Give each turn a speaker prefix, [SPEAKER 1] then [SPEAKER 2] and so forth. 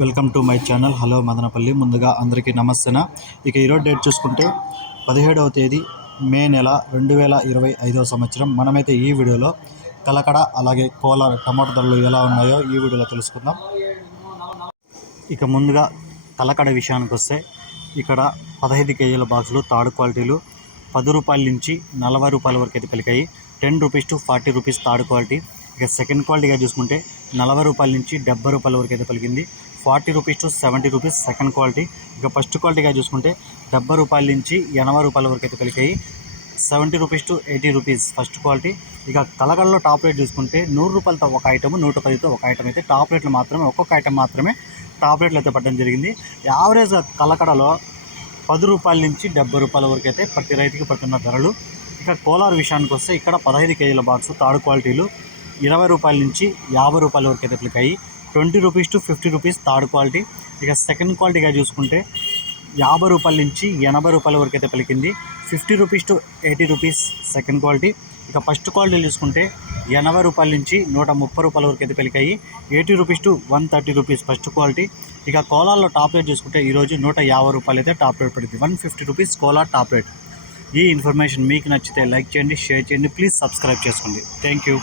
[SPEAKER 1] Welcome to my channel. Hello Madanapalle. ముందుగా అందరికీ నమస్తేన? ఇక ఈరోజు డేట్ చూసుకుంటే పదిహేడవ తేదీ మే నెల రెండు వేల ఇరవై ఐదవ సంవత్సరం. మనమైతే ఈ వీడియోలో కలకడ అలాగే కోలార్ టమాటో ధరలు ఎలా ఉన్నాయో ఈ వీడియోలో తెలుసుకుందాం. ఇక ముందుగా కలకడ విషయానికి వస్తే ఇక్కడ పదహైదు కేజీల బాక్సులు తాడు క్వాలిటీలు పది రూపాయల నుంచి నలభై రూపాయల వరకు అయితే పలికాయి ten rupees to forty rupees third quality. ఇక సెకండ్ క్వాలిటీగా చూసుకుంటే నలభై రూపాయల నుంచి డెబ్బై రూపాయల వరకు అయితే పలికింది. Forty rupees to seventy rupees second quality. ఇక ఫస్ట్ క్వాలిటీగా చూసుకుంటే డెబ్బై రూపాయల నుంచి ఎనభై రూపాయల వరకు అయితే పలికాయి. Seventy rupees to eighty rupees first quality. ఇక కలగడలో టాప్ రేట్ చూసుకుంటే నూరు రూపాయలతో ఒక ఐటమ్ నూట పదితో ఒక ఐటమ్ అయితే టాప్ రేట్లు మాత్రమే ఒక్కొక్క ఐటమ్ మాత్రమే టాప్ రేట్లు అయితే పడడం జరిగింది. యావరేజ్ కలకడలో పది రూపాయల నుంచి డెబ్బై రూపాయల వరకు అయితే ప్రతి రైతుకి పడుతున్న ధరలు. ఇక కోలార్ విషయానికి వస్తే ఇక్కడ పదహైదు కేజీల బాక్స్ తాడు క్వాలిటీలు. ఇరవై రూపాయల నుంచి యాభై రూపాయల వరకు అయితే పలికాయి twenty rupees to fifty rupees third quality. ఇక సెకండ్ క్వాలిటీగా చూసుకుంటే యాభై రూపాయల నుంచి ఎనభై రూపాయల వరకు అయితే పలికింది. Fifty rupees to eighty rupees second quality. ఇక ఫస్ట్ క్వాలిటీ చూసుకుంటే ఎనభై రూపాయల నుంచి నూట ముప్పై రూపాయల వరకు అయితే పలికాయి. Eighty rupees to one thirty rupees first quality. ఇక కోలాల్లో టాప్ రేట్ చూసుకుంటే ఈరోజు నూట యాభై రూపాయలు అయితే టాప్ రేట్ పడింది. వన్ ఫిఫ్టీ రూపీస్ కోలా టాప్ రేట్. ఈ ఇన్ఫర్మేషన్ మీకు నచ్చితే లైక్ చేయండి షేర్ చేయండి ప్లీజ్ సబ్స్క్రైబ్ చేసుకోండి. Thank you.